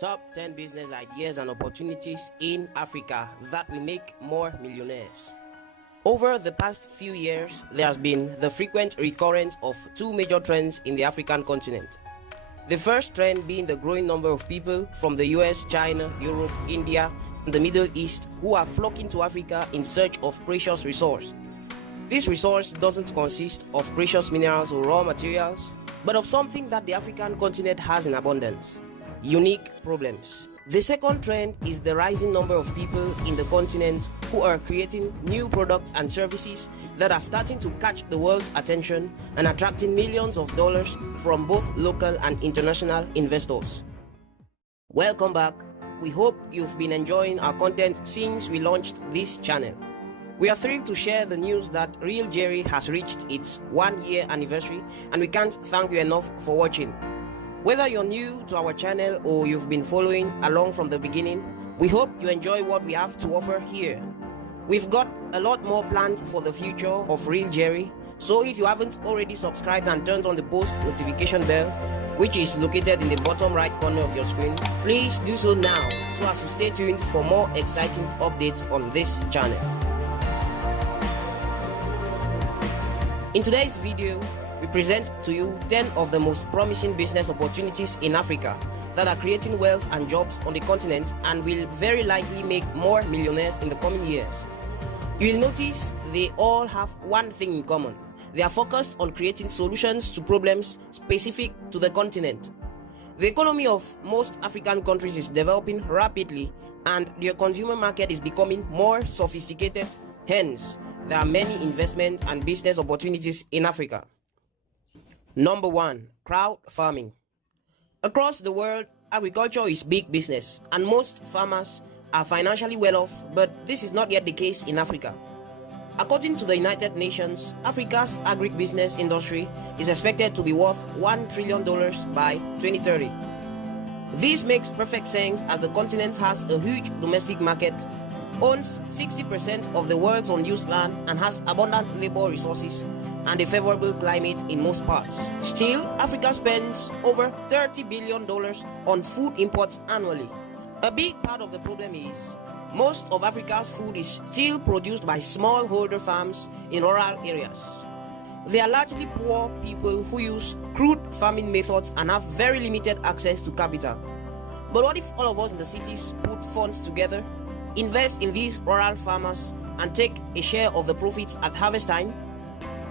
Top 10 business ideas and opportunities in Africa that will make more millionaires. Over the past few years, there has been the frequent recurrence of two major trends in the African continent. The first trend being the growing number of people from the US, China, Europe, India, and the Middle East who are flocking to Africa in search of precious resource. This resource doesn't consist of precious minerals or raw materials, but of something that the African continent has in abundance: unique problems. The second trend is the rising number of people in the continent who are creating new products and services that are starting to catch the world's attention and attracting millions of dollars from both local and international investors. Welcome back. We hope you've been enjoying our content since we launched this channel. We are thrilled to share the news that Real Jerry has reached its 1-year anniversary, and we can't thank you enough for watching. Whether you're new to our channel or you've been following along from the beginning, we hope you enjoy what we have to offer here. We've got a lot more planned for the future of Real Jerry, so if you haven't already subscribed and turned on the post notification bell, which is located in the bottom right corner of your screen, please do so now so as to stay tuned for more exciting updates on this channel. In today's video, we present to you 10 of the most promising business opportunities in Africa that are creating wealth and jobs on the continent and will very likely make more millionaires in the coming years. You will notice they all have one thing in common. They are focused on creating solutions to problems specific to the continent. The economy of most African countries is developing rapidly, and their consumer market is becoming more sophisticated. Hence, there are many investment and business opportunities in Africa. Number 1. Crowd farming. Across the world, agriculture is big business, and most farmers are financially well off, but this is not yet the case in Africa. According to the United Nations, Africa's agribusiness industry is expected to be worth $1 trillion by 2030. This makes perfect sense as the continent has a huge domestic market, owns 60% of the world's unused land, and has abundant labor resources and a favorable climate in most parts. Still, Africa spends over $30 billion on food imports annually. A big part of the problem is most of Africa's food is still produced by smallholder farms in rural areas. They are largely poor people who use crude farming methods and have very limited access to capital. But what if all of us in the cities put funds together, invest in these rural farmers, and take a share of the profits at harvest time?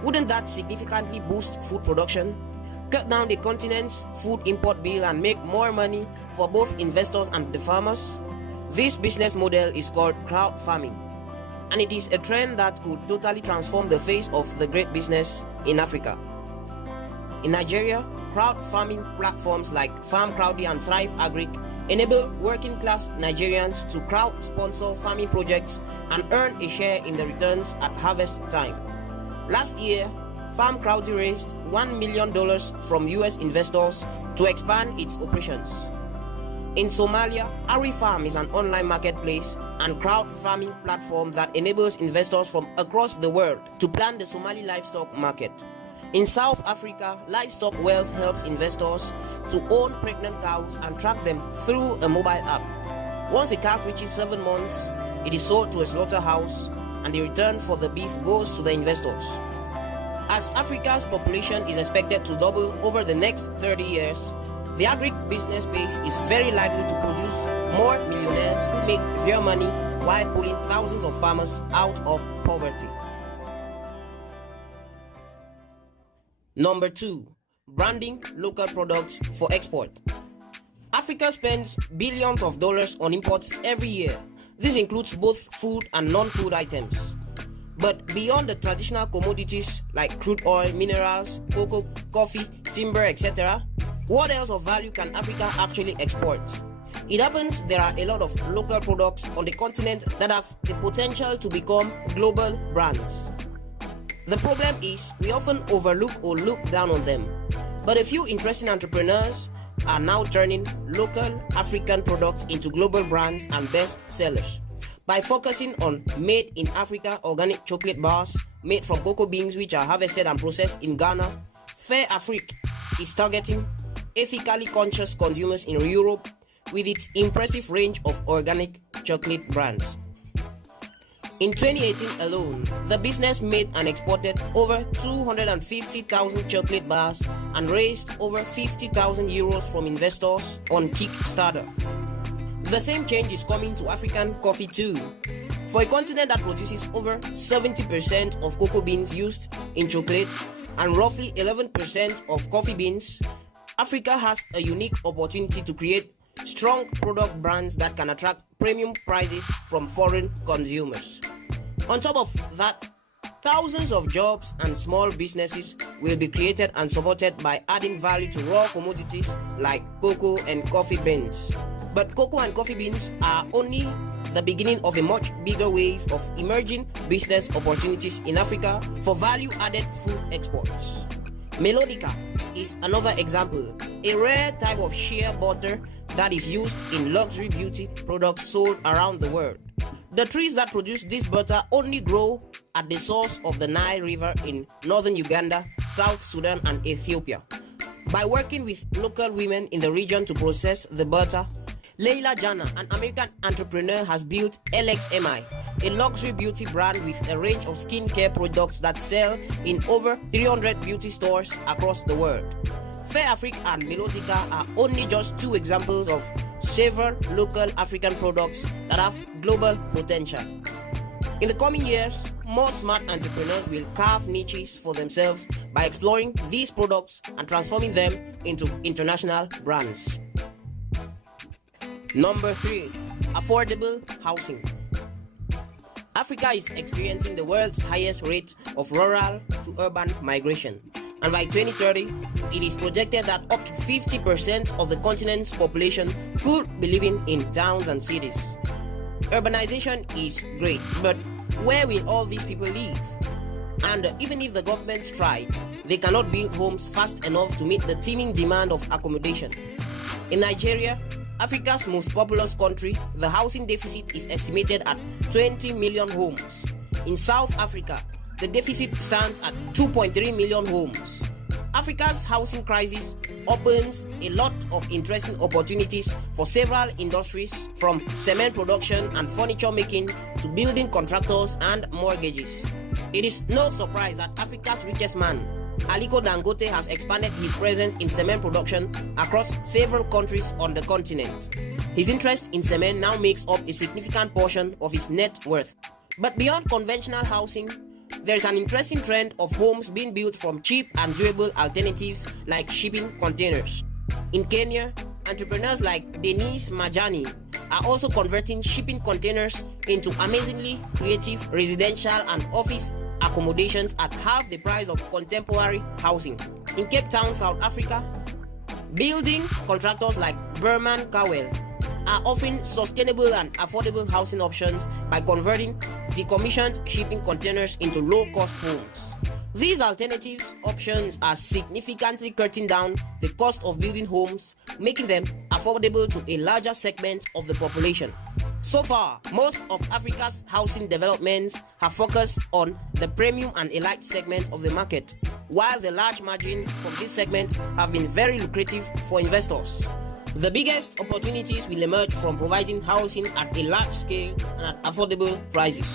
Wouldn't that significantly boost food production, cut down the continent's food import bill, and make more money for both investors and the farmers? This business model is called crowd farming, and it is a trend that could totally transform the face of the great business in Africa. In Nigeria, crowd farming platforms like Farm Crowdy and Thrive Agric enable working-class Nigerians to crowd-sponsor farming projects and earn a share in the returns at harvest time. Last year, Farm Crowdy raised $1 million from US investors to expand its operations. In Somalia, AriFarm is an online marketplace and crowd farming platform that enables investors from across the world to plan the Somali livestock market. In South Africa, Livestock Wealth helps investors to own pregnant cows and track them through a mobile app. Once a calf reaches 7 months, it is sold to a slaughterhouse, and the return for the beef goes to the investors. As Africa's population is expected to double over the next 30 years, the agribusiness space is very likely to produce more millionaires who make their money while pulling thousands of farmers out of poverty. Number 2. Branding local products for export. Africa spends billions of dollars on imports every year. This includes both food and non-food items. But beyond the traditional commodities like crude oil, minerals, cocoa, coffee, timber, etc., what else of value can Africa actually export? It happens there are a lot of local products on the continent that have the potential to become global brands. The problem is we often overlook or look down on them. But a few interesting entrepreneurs are now turning local African products into global brands and best sellers. By focusing on made in Africa organic chocolate bars made from cocoa beans which are harvested and processed in Ghana, Fair Afrique is targeting ethically conscious consumers in Europe, with its impressive range of organic chocolate brands. In 2018 alone, the business made and exported over 250,000 chocolate bars and raised over 50,000 euros from investors on Kickstarter. The same change is coming to African coffee too. For a continent that produces over 70% of cocoa beans used in chocolate and roughly 11% of coffee beans, Africa has a unique opportunity to create strong product brands that can attract premium prices from foreign consumers. On top of that, thousands of jobs and small businesses will be created and supported by adding value to raw commodities like cocoa and coffee beans. But cocoa and coffee beans are only the beginning of a much bigger wave of emerging business opportunities in Africa for value-added food exports. Melodica is another example, a rare type of shea butter that is used in luxury beauty products sold around the world. The trees that produce this butter only grow at the source of the Nile River in northern Uganda, South Sudan, and Ethiopia. By working with local women in the region to process the butter, Leila Jana, an American entrepreneur, has built LXMI, a luxury beauty brand with a range of skincare products that sell in over 300 beauty stores across the world. Fair Afrique and Melodica are only just two examples of several local African products that have global potential. In the coming years, more smart entrepreneurs will carve niches for themselves by exploring these products and transforming them into international brands. Number 3. Affordable housing. Africa is experiencing the world's highest rate of rural to urban migration, and by 2030, it is projected that up to 50% of the continent's population could be living in towns and cities. Urbanization is great, but where will all these people live? And even if the government tried, they cannot build homes fast enough to meet the teeming demand of accommodation. In Nigeria, Africa's most populous country, the housing deficit is estimated at 20 million homes. In South Africa, the deficit stands at 2.3 million homes. Africa's housing crisis opens a lot of interesting opportunities for several industries, from cement production and furniture making to building contractors and mortgages. It is no surprise that Africa's richest man, Aliko Dangote, has expanded his presence in cement production across several countries on the continent. His interest in cement now makes up a significant portion of his net worth. But beyond conventional housing, there is an interesting trend of homes being built from cheap and durable alternatives like shipping containers. In Kenya, entrepreneurs like Denise Majani are also converting shipping containers into amazingly creative residential and office accommodations at half the price of contemporary housing. In Cape Town, South Africa, building contractors like Berman Cowell are offering sustainable and affordable housing options by converting decommissioned shipping containers into low-cost homes. These alternative options are significantly cutting down the cost of building homes, making them affordable to a larger segment of the population. So far, most of Africa's housing developments have focused on the premium and elite segment of the market, while the large margins from this segment have been very lucrative for investors. The biggest opportunities will emerge from providing housing at a large scale and at affordable prices.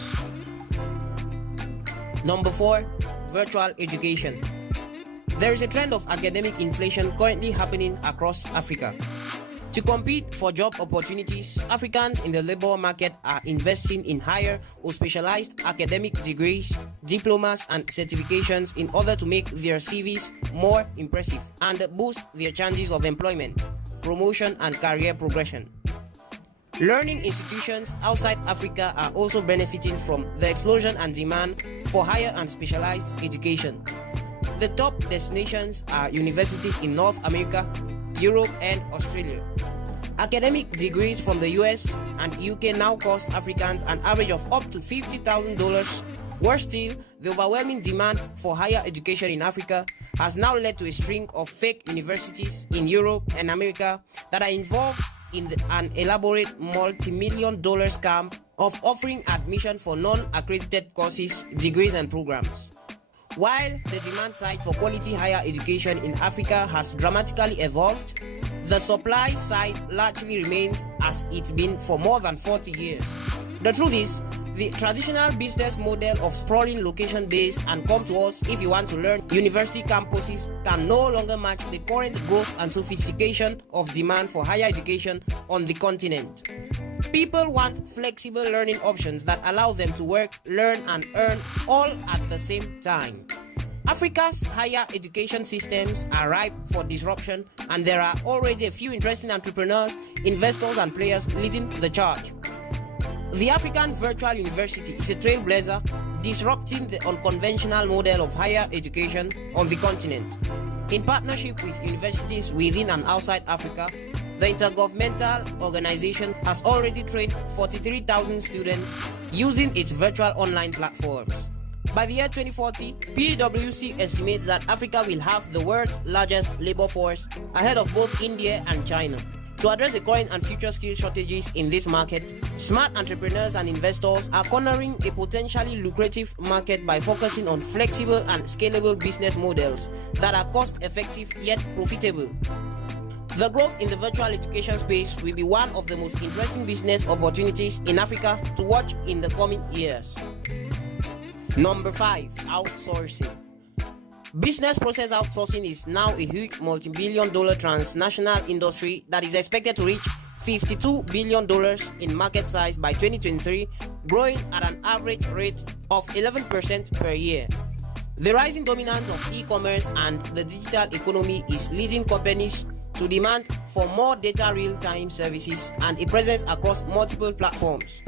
Number 4. Virtual education. There is a trend of academic inflation currently happening across Africa. To compete for job opportunities, Africans in the labor market are investing in higher or specialized academic degrees, diplomas, and certifications in order to make their CVs more impressive and boost their chances of employment, promotion, and career progression. Learning institutions outside Africa are also benefiting from the explosion and demand for higher and specialized education. The top destinations are universities in North America, Europe, and Australia. Academic degrees from the US and UK now cost Africans an average of up to $50,000. Worse still, the overwhelming demand for higher education in Africa has now led to a string of fake universities in Europe and America that are involved in an elaborate multi-million-dollar scam of offering admission for non-accredited courses, degrees, and programs. While the demand side for quality higher education in Africa has dramatically evolved, the supply side largely remains as it's been for more than 40 years. The truth is, the traditional business model of sprawling location-based and come to us if you want to learn university campuses can no longer match the current growth and sophistication of demand for higher education on the continent. People want flexible learning options that allow them to work, learn, and earn all at the same time. Africa's higher education systems are ripe for disruption, and there are already a few interesting entrepreneurs, investors, and players leading the charge. The African Virtual University is a trailblazer disrupting the unconventional model of higher education on the continent. In partnership with universities within and outside Africa, the intergovernmental organization has already trained 43,000 students using its virtual online platforms. By the year 2040, PwC estimates that Africa will have the world's largest labor force ahead of both India and China. To address the current and future skill shortages in this market, smart entrepreneurs and investors are cornering a potentially lucrative market by focusing on flexible and scalable business models that are cost-effective yet profitable. The growth in the virtual education space will be one of the most interesting business opportunities in Africa to watch in the coming years. Number 5. Outsourcing. Business process outsourcing is now a huge multi-billion-dollar transnational industry that is expected to reach $52 billion in market size by 2023, growing at an average rate of 11% per year. The rising dominance of e-commerce and the digital economy is leading companies to demand for more data real-time services and a presence across multiple platforms.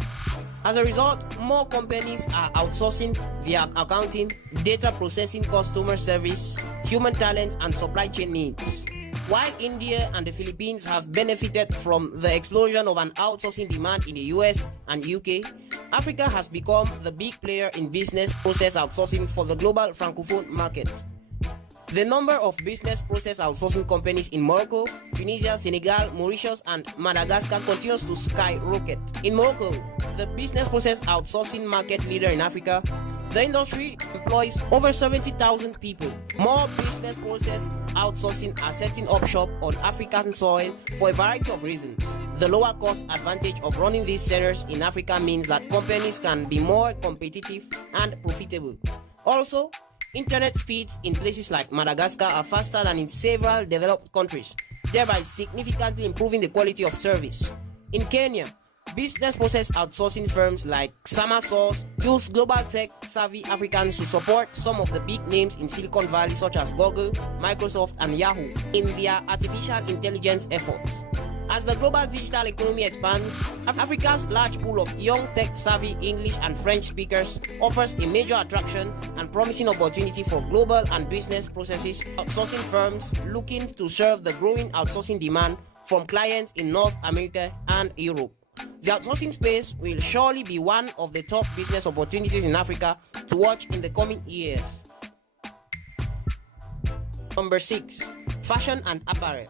As a result, more companies are outsourcing their accounting, data processing, customer service, human talent, and supply chain needs. While India and the Philippines have benefited from the explosion of an outsourcing demand in the US and UK, Africa has become the big player in business process outsourcing for the global francophone market. The number of business process outsourcing companies in Morocco, Tunisia, Senegal, Mauritius, and Madagascar continues to skyrocket. In Morocco, the business process outsourcing market leader in Africa, the industry employs over 70,000 people. More business process outsourcing are setting up shop on African soil for a variety of reasons. The lower cost advantage of running these centers in Africa means that companies can be more competitive and profitable. Also, internet speeds in places like Madagascar are faster than in several developed countries, thereby significantly improving the quality of service. In Kenya, business process outsourcing firms like Samasource use global tech-savvy Africans to support some of the big names in Silicon Valley such as Google, Microsoft, and Yahoo in their artificial intelligence efforts. As the global digital economy expands, Africa's large pool of young tech-savvy English and French speakers offers a major attraction and promising opportunity for global and business processes outsourcing firms looking to serve the growing outsourcing demand from clients in North America and Europe. The outsourcing space will surely be one of the top business opportunities in Africa to watch in the coming years. Number 6. Fashion and apparel.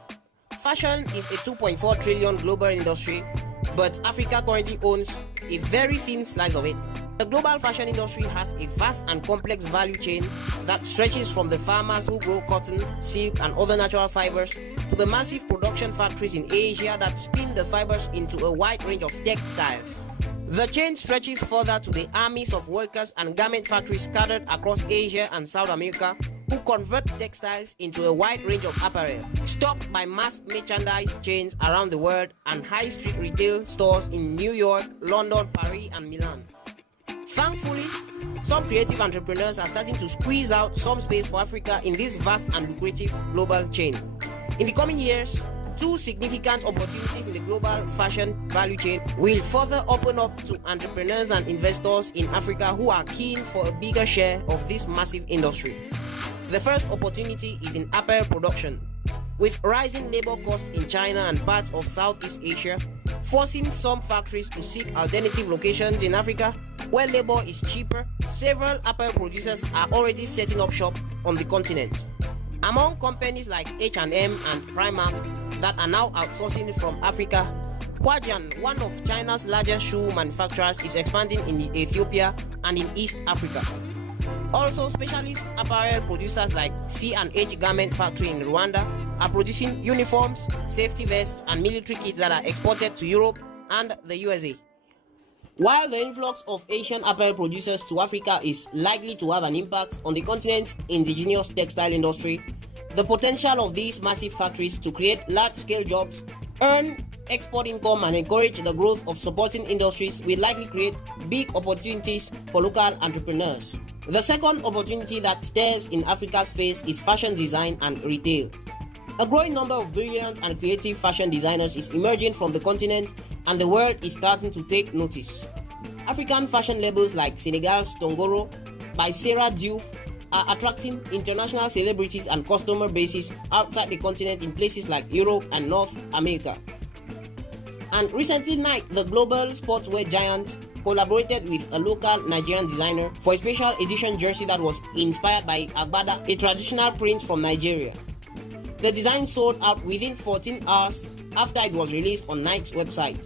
Fashion is a 2.4 trillion global industry, but Africa currently owns a very thin slice of it. The global fashion industry has a vast and complex value chain that stretches from the farmers who grow cotton, silk, and other natural fibers to the massive production factories in Asia that spin the fibers into a wide range of textiles. The chain stretches further to the armies of workers and garment factories scattered across Asia and South America who convert textiles into a wide range of apparel, stocked by mass merchandise chains around the world and high street retail stores in New York, London, Paris, and Milan. Thankfully, some creative entrepreneurs are starting to squeeze out some space for Africa in this vast and lucrative global chain. In the coming years, two significant opportunities in the global fashion value chain will further open up to entrepreneurs and investors in Africa who are keen for a bigger share of this massive industry. The first opportunity is in apparel production, with rising labor costs in China and parts of Southeast Asia, forcing some factories to seek alternative locations in Africa where labor is cheaper. Several apparel producers are already setting up shop on the continent. Among companies like H&M and Primark that are now outsourcing from Africa, Huajian, one of China's largest shoe manufacturers, is expanding in Ethiopia and in East Africa. Also, specialist apparel producers like C&H Garment Factory in Rwanda are producing uniforms, safety vests, and military kits that are exported to Europe and the USA. While the influx of Asian apparel producers to Africa is likely to have an impact on the continent's indigenous textile industry, the potential of these massive factories to create large-scale jobs, earn export income, and encourage the growth of supporting industries will likely create big opportunities for local entrepreneurs. The second opportunity that stares in Africa's face is fashion design and retail. A growing number of brilliant and creative fashion designers is emerging from the continent, and the world is starting to take notice. African fashion labels like Senegal's Tongoro by Sarah Diouf are attracting international celebrities and customer bases outside the continent in places like Europe and North America. And recently, Nike, the global sportswear giant, collaborated with a local Nigerian designer for a special edition jersey that was inspired by Agbada, a traditional print from Nigeria. The design sold out within 14 hours after it was released on Nike's website.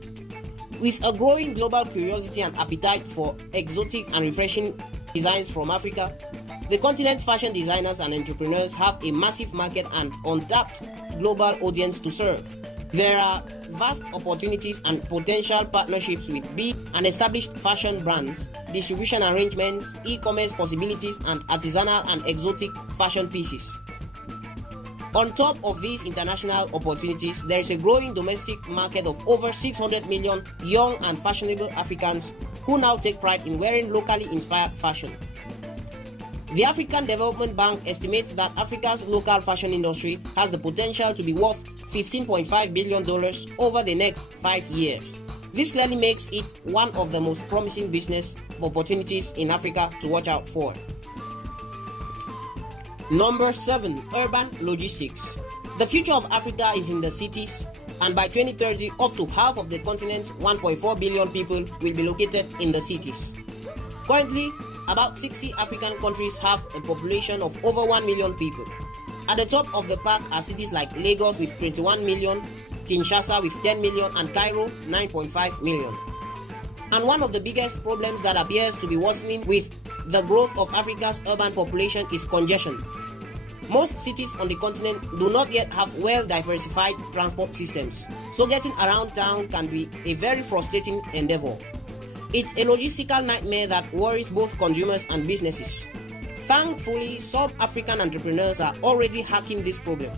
With a growing global curiosity and appetite for exotic and refreshing designs from Africa, the continent's fashion designers and entrepreneurs have a massive market and untapped global audience to serve. There are vast opportunities and potential partnerships with big and established fashion brands, distribution arrangements, e-commerce possibilities, and artisanal and exotic fashion pieces. On top of these international opportunities, there is a growing domestic market of over 600 million young and fashionable Africans who now take pride in wearing locally inspired fashion. The African Development Bank estimates that Africa's local fashion industry has the potential to be worth $15.5 billion over the next 5 years. This clearly makes it one of the most promising business opportunities in Africa to watch out for. Number 7. Urban logistics. The future of Africa is in the cities, and by 2030, up to half of the continent's 1.4 billion people will be located in the cities. Currently, about 60 African countries have a population of over 1 million people. At the top of the pack are cities like Lagos with 21 million, Kinshasa with 10 million, and Cairo 9.5 million. And one of the biggest problems that appears to be worsening with the growth of Africa's urban population is congestion. Most cities on the continent do not yet have well-diversified transport systems, so getting around town can be a very frustrating endeavor. It's a logistical nightmare that worries both consumers and businesses. Thankfully, some African entrepreneurs are already hacking this problem.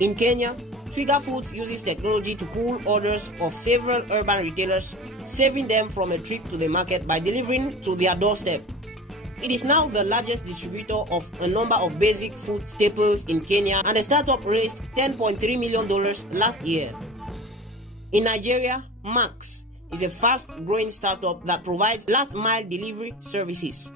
In Kenya, Twiga Foods uses technology to pull orders of several urban retailers, saving them from a trip to the market by delivering to their doorstep. It is now the largest distributor of a number of basic food staples in Kenya, and the startup raised $10.3 million last year. In Nigeria, Max is a fast-growing startup that provides last-mile delivery services.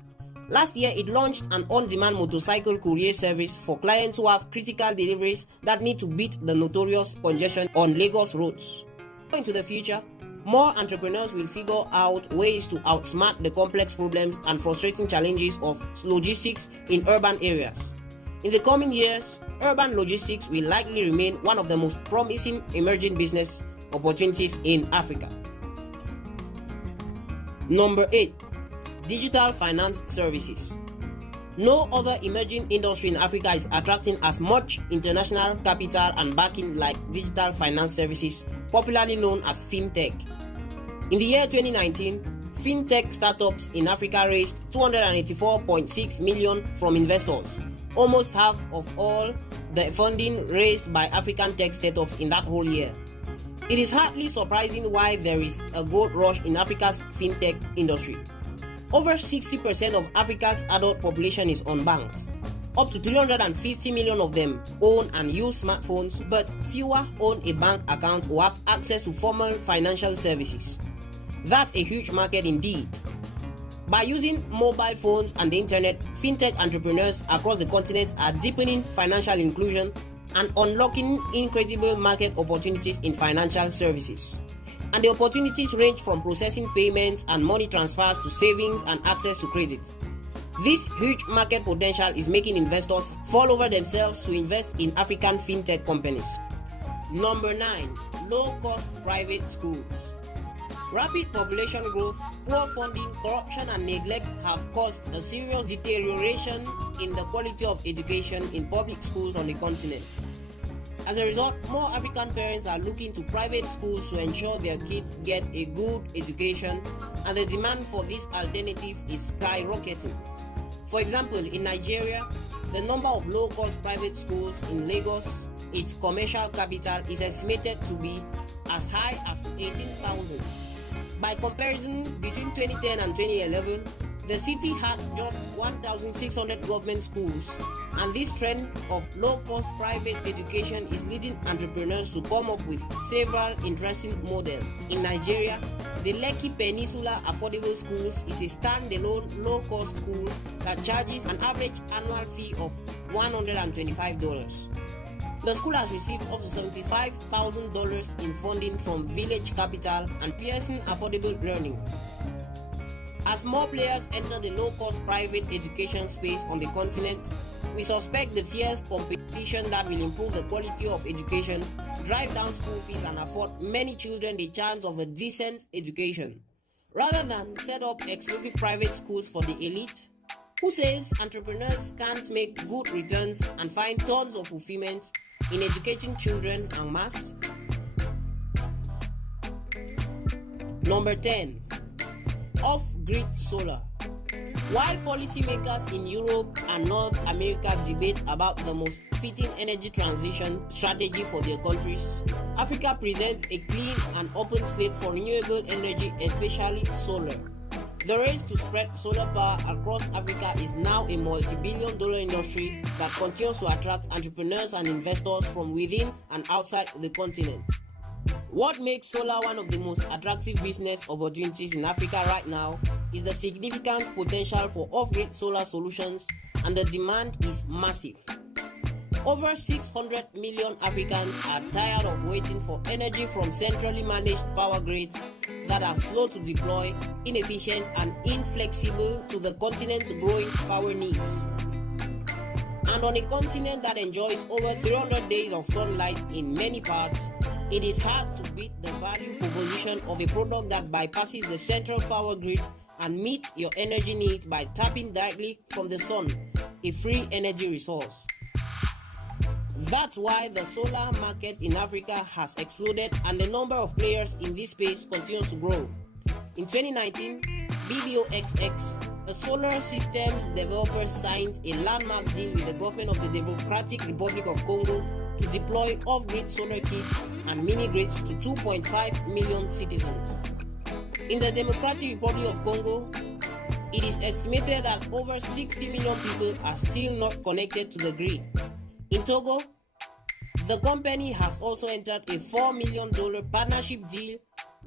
Last year, it launched an on-demand motorcycle courier service for clients who have critical deliveries that need to beat the notorious congestion on Lagos roads. Into the future, more entrepreneurs will figure out ways to outsmart the complex problems and frustrating challenges of logistics in urban areas. In the coming years, urban logistics will likely remain one of the most promising emerging business opportunities in Africa. Number 8. Digital finance services. No other emerging industry in Africa is attracting as much international capital and backing like digital finance services, popularly known as fintech. In the year 2019, fintech startups in Africa raised $284.6 million from investors, almost half of all the funding raised by African tech startups in that whole year. It is hardly surprising why there is a gold rush in Africa's fintech industry. Over 60% of Africa's adult population is unbanked. Up to 350 million of them own and use smartphones, but fewer own a bank account or have access to formal financial services. That's a huge market indeed. By using mobile phones and the internet, fintech entrepreneurs across the continent are deepening financial inclusion and unlocking incredible market opportunities in financial services. And the opportunities range from processing payments and money transfers to savings and access to credit. This huge market potential is making investors fall over themselves to invest in African fintech companies. Number 9. Low-cost private schools. Rapid population growth, poor funding, corruption and neglect have caused a serious deterioration in the quality of education in public schools on the continent. As a result, more African parents are looking to private schools to ensure their kids get a good education, and the demand for this alternative is skyrocketing. For example, in Nigeria, the number of low-cost private schools in Lagos, its commercial capital, is estimated to be as high as 18,000. By comparison, between 2010 and 2011, the city had just 1,600 government schools, and this trend of low-cost private education is leading entrepreneurs to come up with several interesting models. In Nigeria, the Lekki Peninsula Affordable Schools is a standalone low-cost school that charges an average annual fee of $125. The school has received up to $75,000 in funding from Village Capital and Pearson Affordable Learning. As more players enter the low-cost private education space on the continent, we suspect the fierce competition that will improve the quality of education, drive down school fees and afford many children the chance of a decent education. Rather than set up exclusive private schools for the elite, who says entrepreneurs can't make good returns and find tons of fulfillment in educating children en masse? Number 10. Off-grid solar. While policymakers in Europe and North America debate about the most fitting energy transition strategy for their countries, Africa presents a clean and open slate for renewable energy, especially solar. The race to spread solar power across Africa is now a multi-billion-dollar industry that continues to attract entrepreneurs and investors from within and outside the continent. What makes solar one of the most attractive business opportunities in Africa right now is the significant potential for off-grid solar solutions, and the demand is massive. Over 600 million Africans are tired of waiting for energy from centrally managed power grids that are slow to deploy, inefficient, and inflexible to the continent's growing power needs. And on a continent that enjoys over 300 days of sunlight in many parts, it is hard to beat the value proposition of a product that bypasses the central power grid and meets your energy needs by tapping directly from the sun, a free energy resource. That's why the solar market in Africa has exploded and the number of players in this space continues to grow. In 2019, BBOXX, a solar systems developer, signed a landmark deal with the government of the Democratic Republic of Congo to deploy off-grid solar kits and mini-grids to 2.5 million citizens. In the Democratic Republic of Congo, it is estimated that over 60 million people are still not connected to the grid. In Togo, the company has also entered a $4 million partnership deal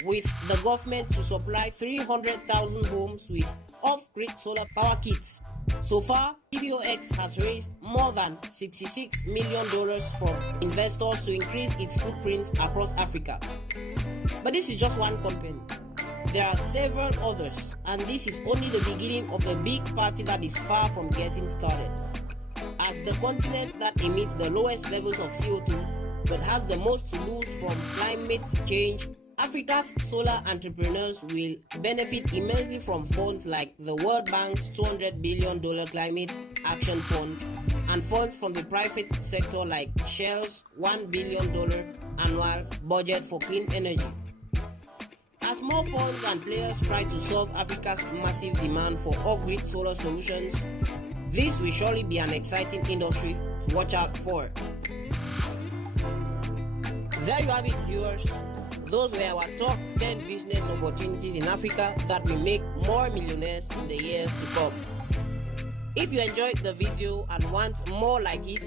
with the government to supply 300,000 homes with off-grid solar power kits. So far, BBOX has raised more than $66 million from investors to increase its footprint across Africa. But this is just one company. There are several others, and this is only the beginning of a big party that is far from getting started. As the continent that emits the lowest levels of CO2 but has the most to lose from climate change, Africa's solar entrepreneurs will benefit immensely from funds like the World Bank's $200 billion Climate Action Fund and funds from the private sector like Shell's $1 billion annual budget for clean energy. As more funds and players try to solve Africa's massive demand for off-grid solar solutions, this will surely be an exciting industry to watch out for. There you have it, viewers. Those were our top 10 business opportunities in Africa that will make more millionaires in the years to come. If you enjoyed the video and want more like it,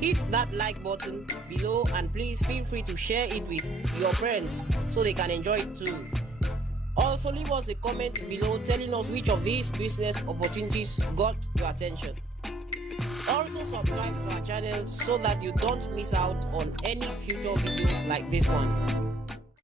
hit that like button below and please feel free to share it with your friends so they can enjoy it too. Also, leave us a comment below telling us which of these business opportunities got your attention. Also, subscribe to our channel so that you don't miss out on any future videos like this one.